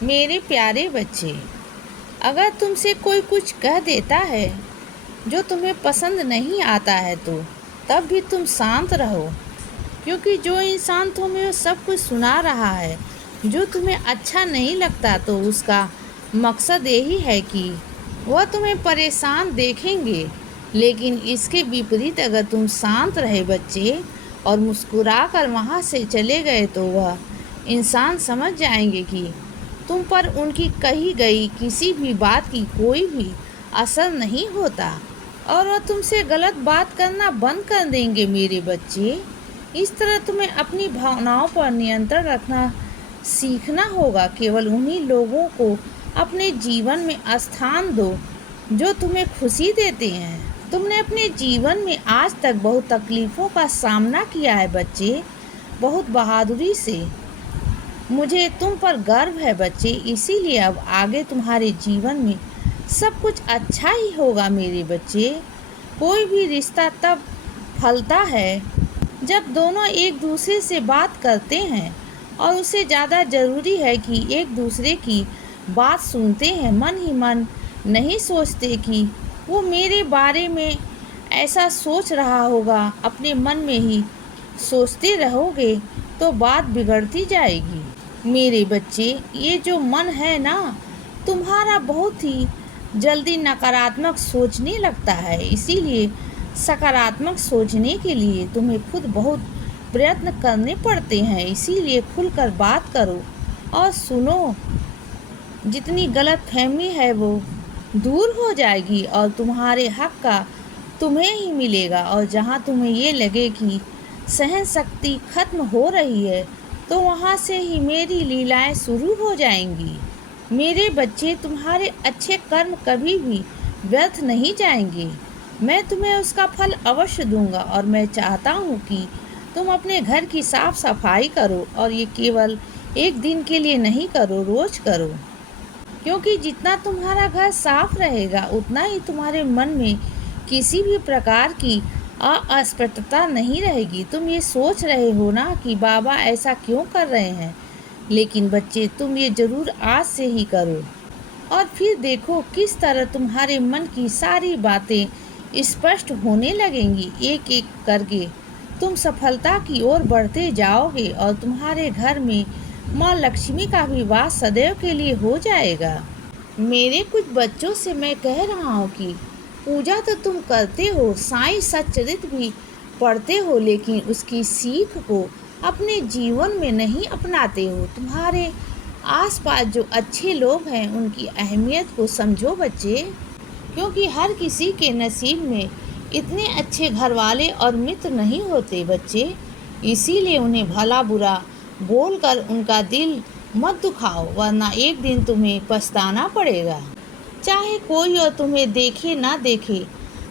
मेरे प्यारे बच्चे, अगर तुमसे कोई कुछ कह देता है जो तुम्हें पसंद नहीं आता है तो तब भी तुम शांत रहो, क्योंकि जो इंसान तुम्हें सब कुछ सुना रहा है जो तुम्हें अच्छा नहीं लगता, तो उसका मकसद यही है कि वह तुम्हें परेशान देखेंगे। लेकिन इसके विपरीत अगर तुम शांत रहे बच्चे और मुस्कुरा कर वहाँ से चले गए, तो वह इंसान समझ जाएंगे कि तुम पर उनकी कही गई किसी भी बात की कोई भी असर नहीं होता और वह तुमसे गलत बात करना बंद कर देंगे। मेरे बच्चे, इस तरह तुम्हें अपनी भावनाओं पर नियंत्रण रखना सीखना होगा। केवल उन्हीं लोगों को अपने जीवन में स्थान दो जो तुम्हें खुशी देते हैं। तुमने अपने जीवन में आज तक बहुत तकलीफ़ों का सामना किया है बच्चे, बहुत बहादुरी से। मुझे तुम पर गर्व है बच्चे, इसीलिए अब आगे तुम्हारे जीवन में सब कुछ अच्छा ही होगा। मेरे बच्चे, कोई भी रिश्ता तब फलता है जब दोनों एक दूसरे से बात करते हैं और उससे ज़्यादा ज़रूरी है कि एक दूसरे की बात सुनते हैं, मन ही मन नहीं सोचते कि वो मेरे बारे में ऐसा सोच रहा होगा। अपने मन में ही सोचते रहोगे तो बात बिगड़ती जाएगी। मेरे बच्चे, ये जो मन है ना तुम्हारा, बहुत ही जल्दी नकारात्मक सोचने लगता है, इसीलिए सकारात्मक सोचने के लिए तुम्हें खुद बहुत प्रयत्न करने पड़ते हैं। इसीलिए खुलकर बात करो और सुनो। जितनी गलतफहमी है वो दूर हो जाएगी और तुम्हारे हक का तुम्हें ही मिलेगा। और जहाँ तुम्हें ये लगे कि सहन शक्ति खत्म हो रही है, तो वहाँ से ही मेरी लीलाएं शुरू हो जाएंगी। मेरे बच्चे, तुम्हारे अच्छे कर्म कभी भी व्यर्थ नहीं जाएंगे। मैं तुम्हें उसका फल अवश्य दूंगा। और मैं चाहता हूँ कि तुम अपने घर की साफ सफाई करो, और ये केवल एक दिन के लिए नहीं करो, रोज करो। क्योंकि जितना तुम्हारा घर साफ रहेगा उतना ही तुम्हारे मन में किसी भी प्रकार की अस्पष्टता नहीं रहेगी। तुम ये सोच रहे हो ना कि बाबा ऐसा क्यों कर रहे हैं, लेकिन बच्चे तुम ये ज़रूर आज से ही करो और फिर देखो किस तरह तुम्हारे मन की सारी बातें स्पष्ट होने लगेंगी। एक एक करके तुम सफलता की ओर बढ़ते जाओगे और तुम्हारे घर में माँ लक्ष्मी का भी वास सदैव के लिए हो जाएगा। मेरे कुछ बच्चों से मैं कह रहा हूँ कि पूजा तो तुम करते हो, साईं सच्चरित भी पढ़ते हो, लेकिन उसकी सीख को अपने जीवन में नहीं अपनाते हो। तुम्हारे आसपास जो अच्छे लोग हैं उनकी अहमियत को समझो बच्चे, क्योंकि हर किसी के नसीब में इतने अच्छे घर वाले और मित्र नहीं होते बच्चे। इसीलिए उन्हें भला बुरा बोलकर उनका दिल मत दुखाओ, वरना एक दिन तुम्हें पछताना पड़ेगा। चाहे कोई और तुम्हें देखे ना देखे,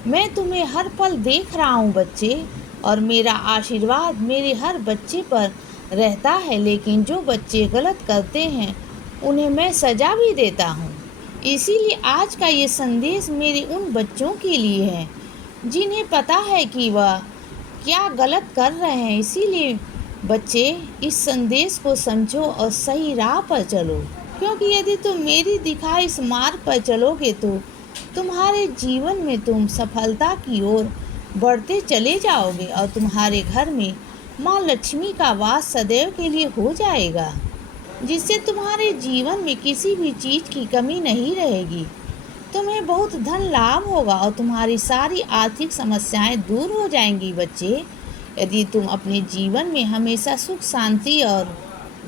मैं तुम्हें हर पल देख रहा हूँ बच्चे, और मेरा आशीर्वाद मेरे हर बच्चे पर रहता है। लेकिन जो बच्चे गलत करते हैं उन्हें मैं सज़ा भी देता हूँ। इसीलिए आज का ये संदेश मेरे उन बच्चों के लिए है जिन्हें पता है कि वह क्या गलत कर रहे हैं। इसीलिए बच्चे, इस संदेश को समझो और सही राह पर चलो, क्योंकि यदि तुम मेरी दिखाए इस मार्ग पर चलोगे तो तुम्हारे जीवन में तुम सफलता की ओर बढ़ते चले जाओगे और तुम्हारे घर में माँ लक्ष्मी का वास सदैव के लिए हो जाएगा, जिससे तुम्हारे जीवन में किसी भी चीज़ की कमी नहीं रहेगी। तुम्हें बहुत धन लाभ होगा और तुम्हारी सारी आर्थिक समस्याएं दूर हो जाएंगी बच्चे। यदि तुम अपने जीवन में हमेशा सुख शांति और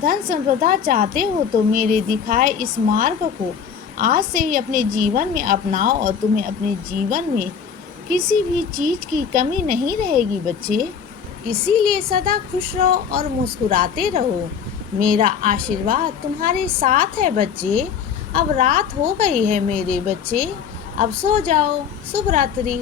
धन संपदा चाहते हो तो मेरे दिखाए इस मार्ग को आज से ही अपने जीवन में अपनाओ और तुम्हें अपने जीवन में किसी भी चीज़ की कमी नहीं रहेगी बच्चे। इसीलिए सदा खुश रहो और मुस्कुराते रहो। मेरा आशीर्वाद तुम्हारे साथ है बच्चे। अब रात हो गई है मेरे बच्चे, अब सो जाओ। शुभ रात्रि।